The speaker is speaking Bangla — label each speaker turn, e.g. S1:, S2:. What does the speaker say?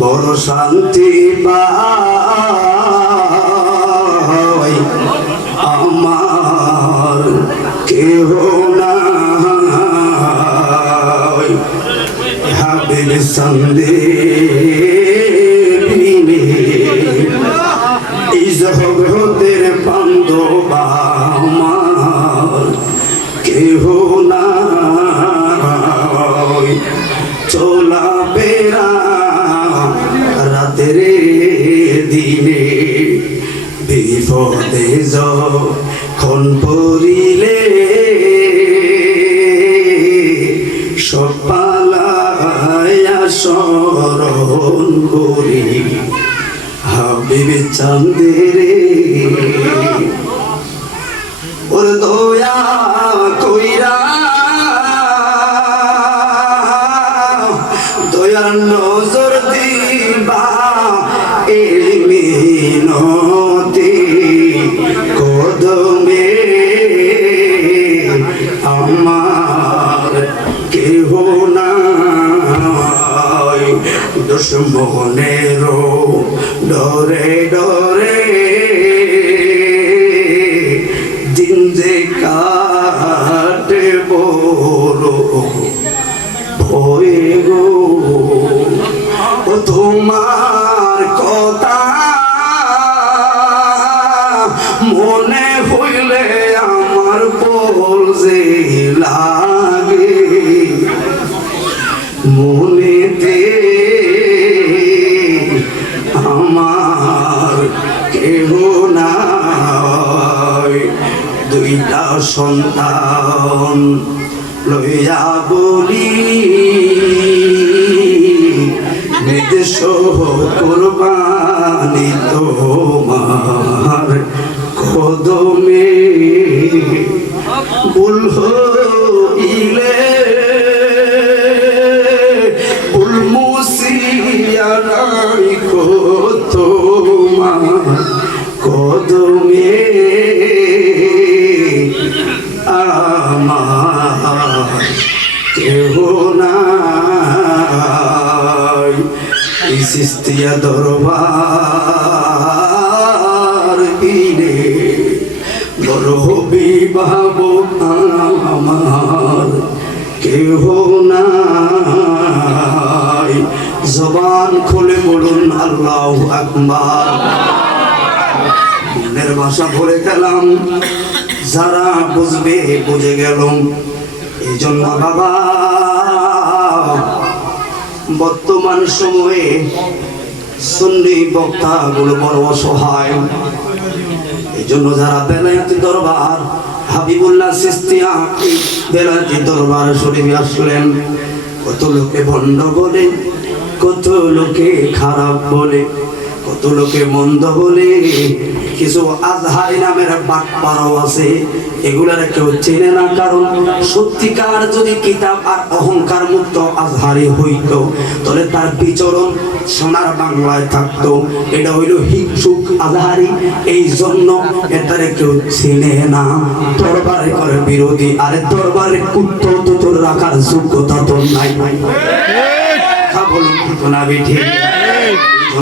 S1: বড় শান্তি পাই আমার কেহ হাবিল সন্দে এই জগতের বান্ধবা আমার কেহ নাই। চলা বেড়া রাতের দিনে বিপদে যখন পড়িলে সপালায়া স্মরণ করি। হাবিবে চান্দেরে ওর দয়া কইরা দয়ার নজর দিবা। দুশ্মনেরও ডরে ডরে। যে কাটে বড় ভয়ে গো। দুইটা সন্তান লইয়া বলি নির্দেশ কোরবানি তোমার কদমে ভুল হইলে ভুল মুসিয়া তোমার কদমে। সিস্তিয়া দরবার পীরে বড় বিবাহ আমার। কেহ নাই। জবান খুলে বলুন, আল্লাহ আকবার। মনের ভাষা ভরে গেলাম। যারা বুঝবে, বুঝে গেলাম। এই জন্য বাবা বর্তমান সময়ে সুন্নি বক্তাগুলো বড় অসহায়। এই জন্য যারা বেলায়াতি দরবার, হাবিবুল্লাহ সিস্তিয়া বেলায়াতি দরবার শরীফে আসলেন, কত লোকে ভণ্ড বলে, কত লোকে খারাপ বলে, কত লোকে মন্দ বলে কিছু আজহারি নামের বাটপারও আছে। এগুলার কেউ চেনে না, কারণ সত্যিকার যদি কিতাব আর অহংকার মুক্ত আজহারি হইতো, তাহলে তার বিচরণ সোনার বাংলায় থাকতো। এটা হইল হিংসুক আজহারি। এই জন্য এটারে কেউ চেনে না। দরবারে করে বিরোধী, আরে দরবারে কুত্ত তুতুর রাখার যোগ্যতা তো নাই। কথা বলুন না বেঠিক